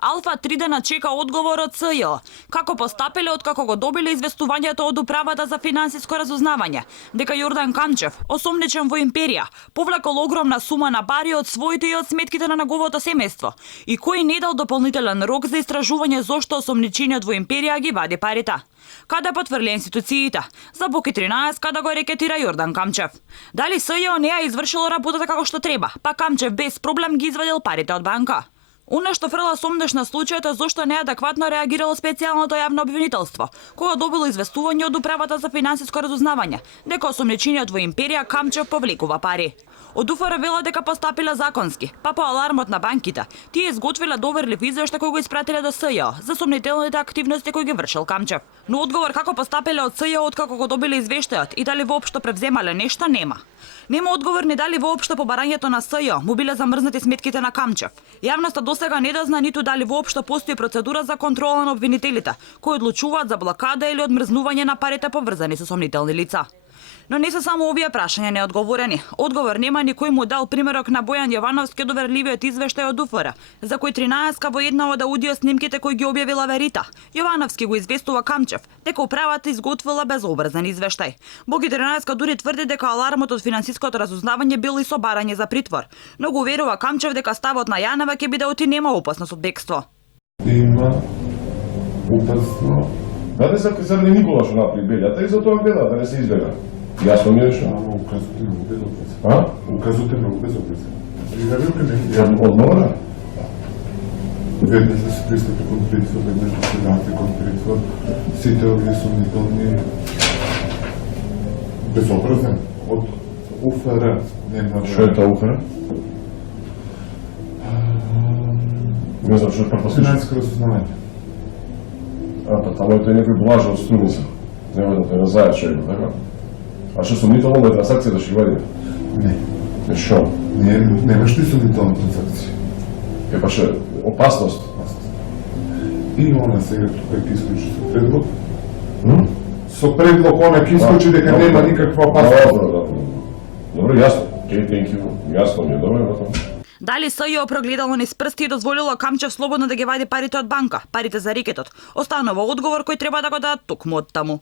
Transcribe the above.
Алфа 3 дена чека одговор од СЈО. Како постапиле откако го добиле известувањето од Управата за финансиско разузнавање, дека Јордан Камчев, осомничен во империја, повлекол огромна сума на пари од своите и од сметките на неговото семејство, и кој не дал дополнителен рок за истражување зошто осомничениот во империја ги вади парите. Каде потврли институциите? За Боки 13 каде го рекетира Јордан Камчев. Дали СЈО не ја извршило работата како што треба, па Камчев без проблем ги извадил парите од банка? Оно што фрла сомнеш на случајот е зошто неадекватно реагирало специјалното јавно обвинителство, кога добило известување од Управата за финансиско разузнавање, дека осомничениот во империја Камчев повлекува пари. Од УФР вела дека постапиле законски, па по алармот на банките, тие изготвиле доверлив извештај кој го испратиле до СЈО за сомнителните активности кои ги вршил Камчев. Но одговор како постапиле од СЈО откако го добиле извештајот и дали воопшто превземале нешто нема. Нема одговор ни дали воопшто по барањето на СЈО му биле замрзнати сметките на Камчев. Јавноста досега не дозна ниту дали воопшто постои процедура за контрола на обвинителите, кои одлучуваат за блокада или одмрзнување на парите поврзани со сомнителни лица. Но не се само овие прашања неодговорени. Одговор нема никој му дал примерок на Бојан Јовановски доверливиот извештај од УФР, за кој 13-ка во една од аудио снимките кои ги објавила Верита. Јовановски го известува Камчев дека управата изготвила безобразен извештај. Боки 13-ка дури тврди дека алармот од финансиското разузнавање бил и собарање за притвор, но го уверува Камчев дека ставот на Јанева ќе биде оти нема опасност од бегство. Има опасно. Да не се не Никола што направи белјата и за тоа гледа да не се избега. Јасно ми е што? Указот е многу безобразен. А? Указот е многу безобразен. Однора? Веднаш да се пристапи кон притвор, веднаш да се врати кон притвор. Сите овие сомнителни безобразен. Од УФР нема. Што е тоа УФР? Не знам што препослушам. Финансиско разузнавање. А, па тамо е тој некој блажа од Стуница. Нема да те разаја човек, така? А што сомнително е трансакција да ќе вади? Не. Што? Немаш ли сомнителна трансакција? Е па што, опасност? И она сега тука ќе исклучи со предлог. Со предлог она ќе исклучи дека нема никаква опасност. Добро, јасно. Thank you. Јасно ми е, добро. Дали СЈО прогледало низ прсти и дозволило Камчев слободно да ги вади парите од банка, парите за рекетот? Останува одговор кој треба да го дадат токму од таму.